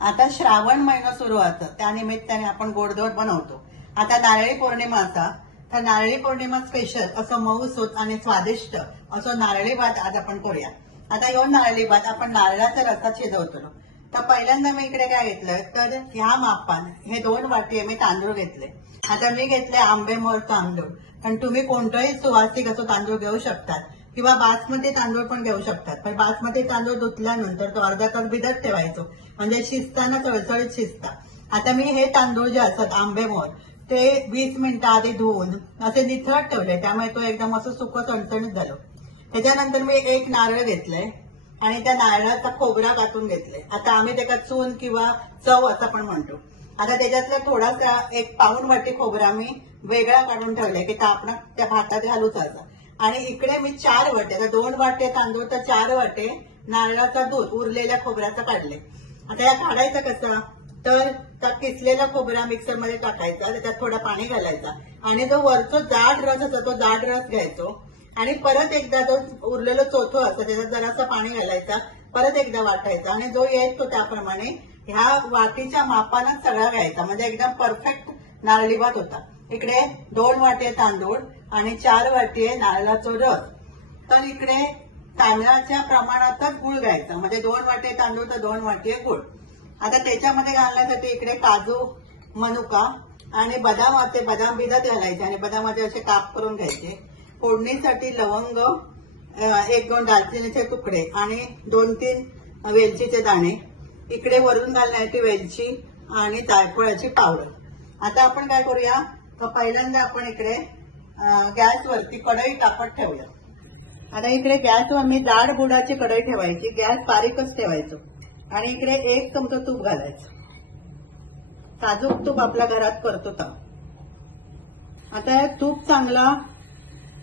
आता श्रावण महिना सुरू होतं, त्यानिमित्ताने आपण गोडधोड बनवतो. आता नारळी पौर्णिमा असा, तर नारळी पौर्णिमा स्पेशल असं मऊसूत आणि स्वादिष्ट असं नारळी भात आज आपण करूया. आता ह्यो नारळी भात आपण नारळाचा रसा शिजवतो. तर पहिल्यांदा मी इकडे काय घेतलं, तर ह्या मापान हे 2 वाटी मी तांदूळ घेतले. आता मी घेतले आंबेमोहर तांदूळ, पण तुम्ही कोणताही सुवासिक असं तांदूळ घेऊ शकतात किंवा बासमती तांदूळ पण घेऊ शकतात. पण बासमती तांदूळ धुतल्यानंतर तो अर्धा तास भिजत ठेवायचो, म्हणजे शिजताना चळचळीत शिजता. आता मी हे तांदूळ जे असतात आंबेमोहर ते 20 मिनिटं आधी धुवून असे निथळत ठेवले, त्यामुळे तो एकदम असं सुकं चणचणीत झालं. त्याच्यानंतर मी एक नारळ घेतलंय आणि त्या नारळाचा खोबरा कापून घेतले. आता आम्ही त्याला चून किंवा चव असं पण म्हणतो. आता त्याच्यातला थोडासा 1 पाऊण वाटी खोबरा मी वेगळा काढून ठेवलाय की आपण त्या भातात घालूच असं. आणि इकडे मी 4 वाटे, आता 2 वाटे तांदूळ तर 4 वाटे नारळाचा दूध उरलेल्या खोबऱ्याचा काढले. आता या काढायचं कसं, तर त्या किसलेला खोबरा मिक्सरमध्ये टाकायचा, त्याच्यात थोडं पाणी घालायचा आणि जो वरचा जाड रस असतो तो जाड रस घ्यायचो आणि परत एकदा जो उरलेलं चोथो असतं त्याच्यात जरासा पाणी घालायचा, परत एकदा वाटायचा आणि जो येतो त्याप्रमाणे ह्या वाटीच्या मापानं सगळा घ्यायचा, म्हणजे एकदम परफेक्ट नारळी भात होता. इकडे 2 वाटे तांदूळ आणि 4 वाटी नारळाचा रस. तर इकडे तांदळाच्या प्रमाणातच गुळ घ्यायचा, म्हणजे 2 वाटे तांदूळ तर 2 वाटी गुळ. आता त्याच्यामध्ये घालण्यासाठी इकडे काजू, मनुका आणि बदाम भिजत घालायचे आणि बदामाचे असे काप करून घ्यायचे. फोडणीसाठी लवंग, 1-2 दालचिनीचे तुकडे आणि 2-3 वेलचीचे दाणे. इकडे वरून घालण्यासाठी वेलची आणि जायफळाची पावडर. आता आपण काय करूया, तर पहिल्यांदा आपण इकडे गॅसवरती कढई तापत ठेवूया. आता इकडे गॅसवर मी जाड बुडाची कढई ठेवायची, गॅस बारीकच ठेवायचो आणि इकडे 1 चमचा तूप घालायचं. साजूक तूप आपल्या घरात करतो तर. आता हे तूप चांगला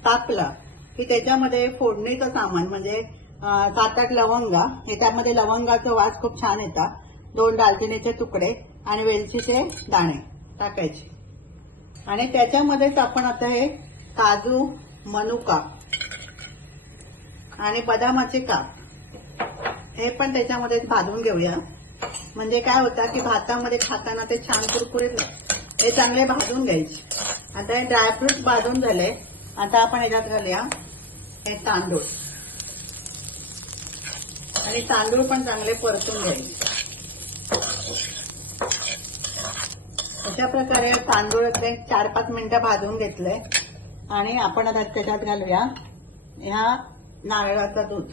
तापला की त्याच्यामध्ये फोडणीचं सामान म्हणजे 7-8 लवंगा, त्यामध्ये लवंगाचा वास खूप छान येतात, 2 दालचिनीचे तुकडे आणि वेलचीचे दाणे टाकायचे आणि त्याच्यामध्येच आपण आता हे काजू, मनुका आणि बदामाचे काप हे पण त्याच्यामध्ये भाजून घेऊया. म्हणजे काय होतं की भातामध्ये खाताना ते छान कुरकुरीत हे चांगले भाजून घ्यायचे. आता हे ड्रायफ्रूट भाजून झाले. आता आपण याच्यात घालूया हे तांदूळ आणि तांदूळ पण चांगले परतून घ्यायचे. अशा प्रकारे तांदूळ 4-5 मिनिटं भाजून घेतले आणि आपण आता त्याच्यात घालूया ह्या नारळाचं दूध.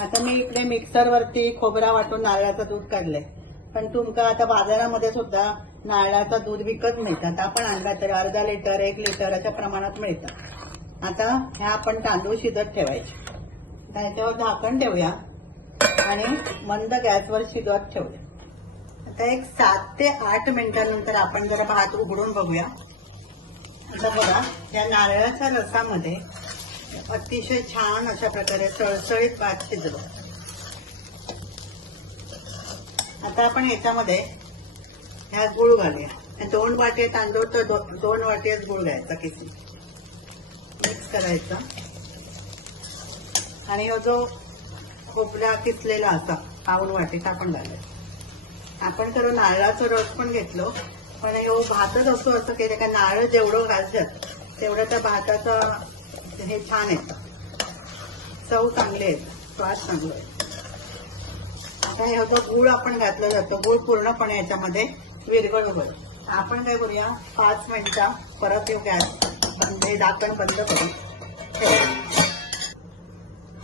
आता मी इकडे मिक्सरवरती खोबरा वाटून नारळाचं दूध काढलंय, पण तुमका आता बाजारामध्ये सुद्धा नारळाचं दूध विकत मिळतात. आपण आणला तर अर्धा लिटर 1 लिटर अशा प्रमाणात मिळतात. आता ह्या आपण तांदूळ शिजत ठेवायचे. त्याच्यावर झाकण ठेवूया आणि मंद गॅसवर शिजत ठेवूया. आता एक 7 ते 8 मिनिटांनंतर आपण जरा भात उघडून बघूया. आता बघा या नारळाच्या रसामध्ये अतिशय छान अशा प्रकारे सळसळीत भात शिजलो. आता आपण याच्यामध्ये ह्या गुळ घालूया. 2 वाटे तांदूळ तर 2 वाटेच गुळ घ्यायचा, किसून मिक्स करायचा आणि जो खोबरा किसलेला असा पाऊण वाटीचा आपण घालायचा. आपण तर नारळाचा रस पण घेतलो, पण हे भातच असं की त्या नारळ जेवढं घालतात तेवढं त्या भाताचं हे छान येतं, चव चांगली येतं, स्वाद चांगला आहे. आता हे होतं गुळ आपण घातलं जातं, गुळ पूर्णपणे याच्यामध्ये विरघळू बरं. आपण काय करूया 5 मिनिटं परत येऊ गॅस बंद, झाकण बंद करू.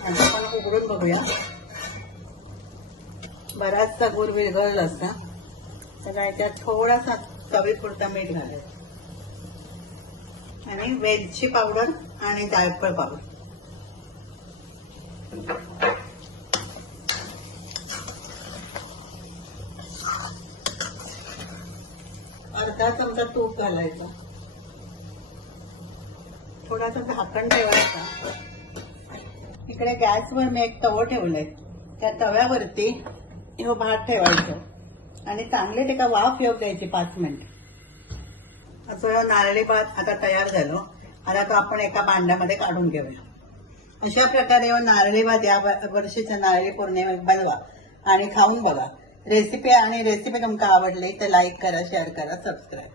आता आपण उघडून बघूया. बराचसा गुळ विरघळला असता तर याच्यात थोडासा चवीपुरता मीठ घालायचं आणि वेलची पावडर आणि जायफळ पावडर. अर्धा चमचा तूप घालायचं. थोडासा झाकण ठेवायचा. इकडे गॅसवर मी एक तवं ठेवलंय, त्या तव्यावरती हे भात ठेवायचं आणि चांगले त्याला वाफ येऊ द्यायची 5 मिनिट. असं नारळी भात आता तयार झालो. आता तो आपण एका भांड्यामध्ये काढून घेऊया. अशा प्रकारे नारळी भात या वर्षीच्या नारळी पौर्णिमेक बनवा आणि खाऊन बघा. रेसिपी तुमका आवडली तर लाईक करा, शेअर करा, सबस्क्राईब.